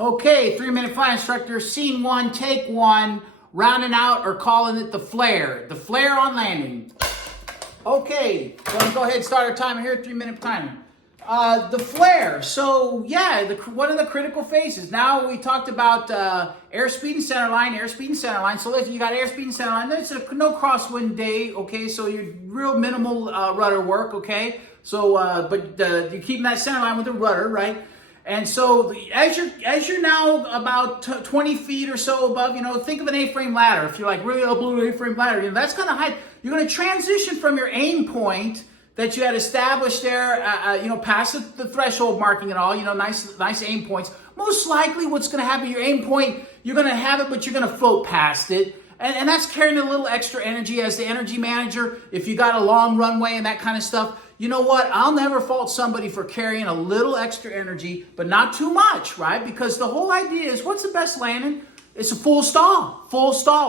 Okay, 3-minute flight instructor, scene 1, take 1, rounding out or calling it the flare. The flare on landing. Okay, go ahead and start our timer here, 3-minute timer. The flare, so yeah, one of the critical phases. Now we talked about airspeed and centerline, So you got airspeed and centerline. There's no crosswind day, okay, so you're real minimal rudder work, okay? So, but you're keeping that centerline with the rudder, right? And so as you're now about 20 feet or so above, think of an A-frame ladder. If you're like really up below an A-frame ladder, that's kind of high. You're going to transition from your aim point that you had established there, past the threshold marking and all, nice aim points. Most likely what's going to happen, your aim point, you're going to have it, but you're going to float past it. And that's carrying a little extra energy as the energy manager. If you got a long runway and that kind of stuff, you know what? I'll never fault somebody for carrying a little extra energy, but not too much, right? Because the whole idea is, what's the best landing? It's a full stall,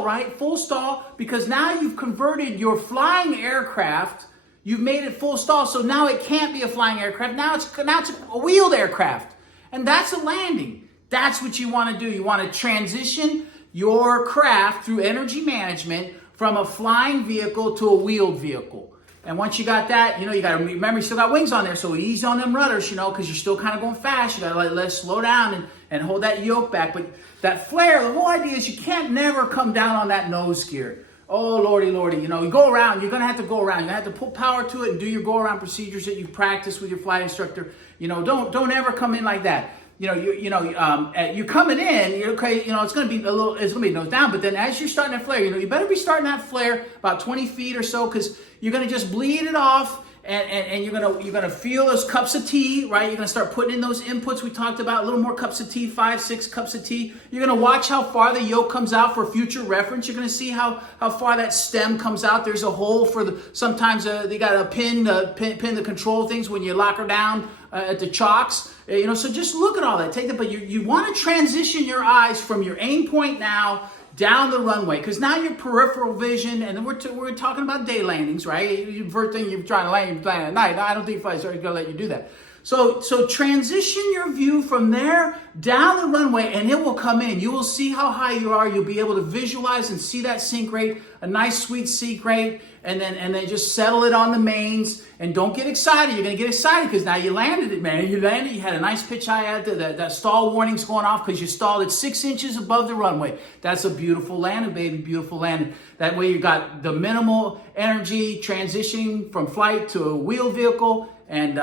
right? Full stall, because now you've converted your flying aircraft. You've made it full stall, so now it can't be a flying aircraft. Now it's a wheeled aircraft, and that's a landing. That's what you want to do. You want to transition your craft through energy management from a flying vehicle to a wheeled vehicle. And once you got that, you got to remember you still got wings on there, so ease on them rudders, because you're still kind of going fast. You got to let it slow down and hold that yoke back. But that flare, the whole idea is you can't never come down on that nose gear. Oh, lordy, you go around. You're going to have to go around. You're going to have to put power to it and do your go-around procedures that you've practiced with your flight instructor. Don't ever come in like that. You're coming in, okay, it's going to be nose down, but then as you're starting that flare, you better be starting that flare about 20 feet or so, because you're going to just bleed it off, and you're going to feel those cups of tea, right? You're going to start putting in those inputs we talked about, a little more cups of tea, 5-6 cups of tea. You're going to watch how far the yoke comes out for future reference. You're going to see how far that stem comes out. There's a hole for sometimes they got a pin the control things when you lock her down at the chocks. So just look at all that. Take that, but you want to transition your eyes from your aim point now down the runway, because now your peripheral vision, and then we're talking about day landings, right? First thing you're trying to land, you're flying at night. I don't think flight is going to let you do that. So transition your view from there down the runway, and it will come in. You will see how high you are. You'll be able to visualize and see that sink rate, a nice sweet sink rate, and then just settle it on the mains. And don't get excited. You're going to get excited because now you landed it, man. You landed. You had a nice pitch high out there. That stall warning's going off because you stalled at 6 inches above the runway. That's a beautiful landing, baby. Beautiful landing. That way you got the minimal energy transitioning from flight to a wheeled vehicle, and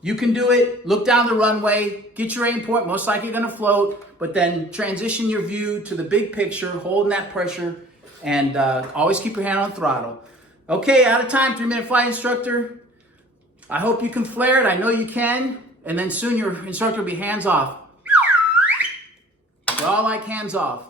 you can do it. Look down the runway, get your aim point. Most likely you're going to float, but then transition your view to the big picture, holding that pressure, and always keep your hand on throttle. Okay, out of time, 3-minute flight instructor. I hope you can flare it. I know you can. And then soon your instructor will be hands off. We all like hands off.